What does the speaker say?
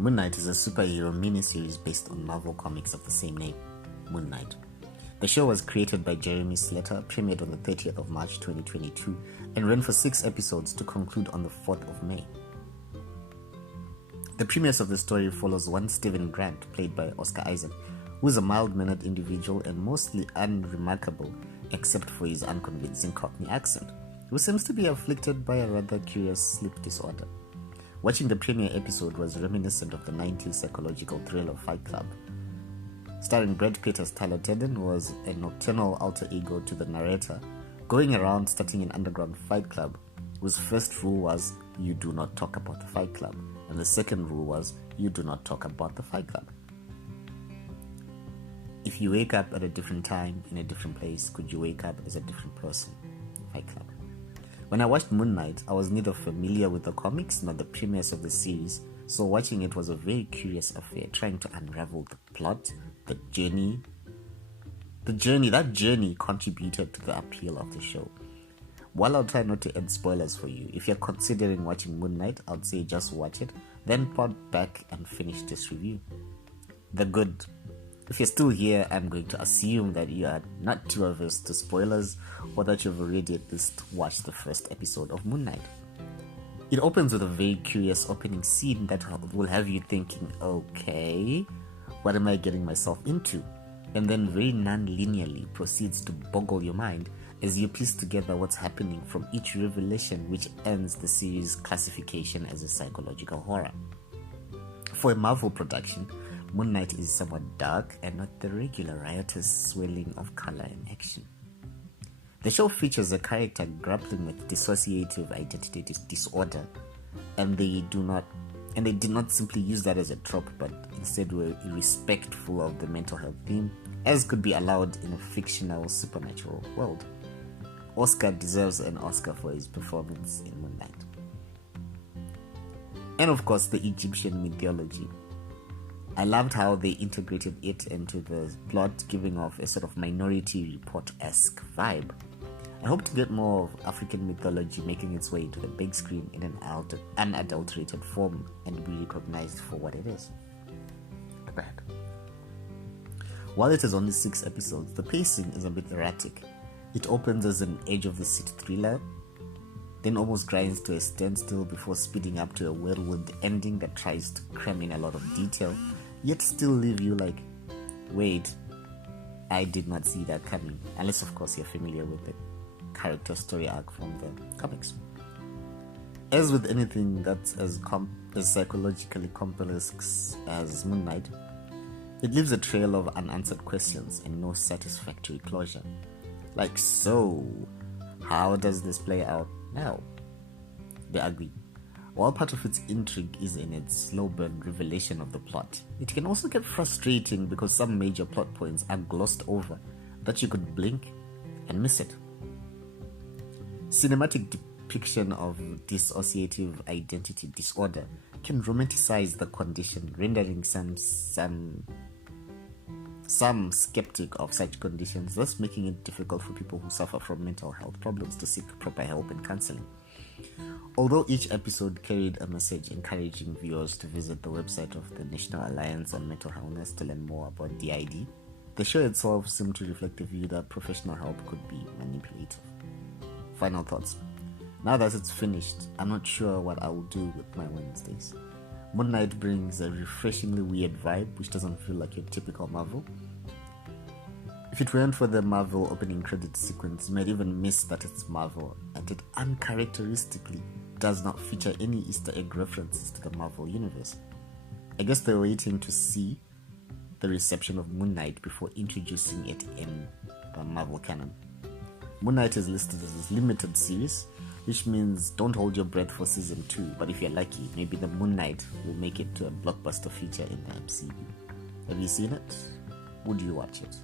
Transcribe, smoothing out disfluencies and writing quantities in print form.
Moon Knight is a superhero miniseries based on Marvel Comics of the same name, Moon Knight. The show was created by Jeremy Slater, premiered on the 30th of March 2022, and ran for 6 episodes to conclude on the 4th of May. The premise of the story follows one Stephen Grant, played by Oscar Isaac, who is a mild-mannered individual and mostly unremarkable except for his unconvincing Cockney accent, who seems to be afflicted by a rather curious sleep disorder. Watching the premiere episode was reminiscent of the 90s psychological thriller Fight Club. Starring Brad Pitt as Tyler Durden, who was a nocturnal alter ego to the narrator, going around starting an underground fight club, whose first rule was, you do not talk about the fight club, and the second rule was, you do not talk about the fight club. If you wake up at a different time, in a different place, could you wake up as a different person? Fight Club. When I watched Moon Knight, I was neither familiar with the comics nor the premise of the series, so watching it was a very curious affair, trying to unravel the plot, the journey. That journey contributed to the appeal of the show. While I'll try not to add spoilers for you, if you're considering watching Moon Knight, I'd say just watch it, then pause back and finish this review. The good. If you're still here, I'm going to assume that you are not too averse to spoilers or that you've already at least watched the first episode of Moon Knight. It opens with a very curious opening scene that will have you thinking, okay, what am I getting myself into? And then very non-linearly proceeds to boggle your mind as you piece together what's happening from each revelation, which ends the series' classification as a psychological horror. For a Marvel production, Moon Knight is somewhat dark and not the regular riotous swelling of color and action. The show features a character grappling with dissociative identity disorder, and they did not simply use that as a trope, but instead were respectful of the mental health theme, as could be allowed in a fictional supernatural world. Oscar deserves an Oscar for his performance in Moon Knight. And of course, the Egyptian mythology. I loved how they integrated it into the plot, giving off a sort of Minority Report-esque vibe. I hope to get more of African mythology making its way into the big screen in an unadulterated form and be recognized for what it is. Bad. While it is only 6 episodes, the pacing is a bit erratic. It opens as an edge-of-the-seat thriller, then almost grinds to a standstill before speeding up to a whirlwind ending that tries to cram in a lot of detail, yet still leave you like, wait, I did not see that coming, unless of course you're familiar with the character story arc from the comics. As with anything that's as psychologically complex as Moon Knight, it leaves a trail of unanswered questions and no satisfactory closure. Like, so, how does this play out now? They agree. While part of its intrigue is in its slow burn revelation of the plot, it can also get frustrating because some major plot points are glossed over that you could blink and miss it. Cinematic depiction of dissociative identity disorder can romanticize the condition, rendering some skeptic of such conditions, thus making it difficult for people who suffer from mental health problems to seek proper help and counseling. Although each episode carried a message encouraging viewers to visit the website of the National Alliance on Mental Illness to learn more about DID, the show itself seemed to reflect a view that professional help could be manipulative. Final thoughts. Now that it's finished, I'm not sure what I will do with my Wednesdays. Moon Knight brings a refreshingly weird vibe, which doesn't feel like your typical Marvel. If it weren't for the Marvel opening credit sequence, you might even miss that it's Marvel, and it uncharacteristically does not feature any Easter egg references to the Marvel universe. I guess they're waiting to see the reception of Moon Knight before introducing it in the Marvel canon. Moon Knight is listed as a limited series, which means don't hold your breath for season 2, but if you're lucky, maybe the Moon Knight will make it to a blockbuster feature in the MCU. Have you seen it? Would you watch it?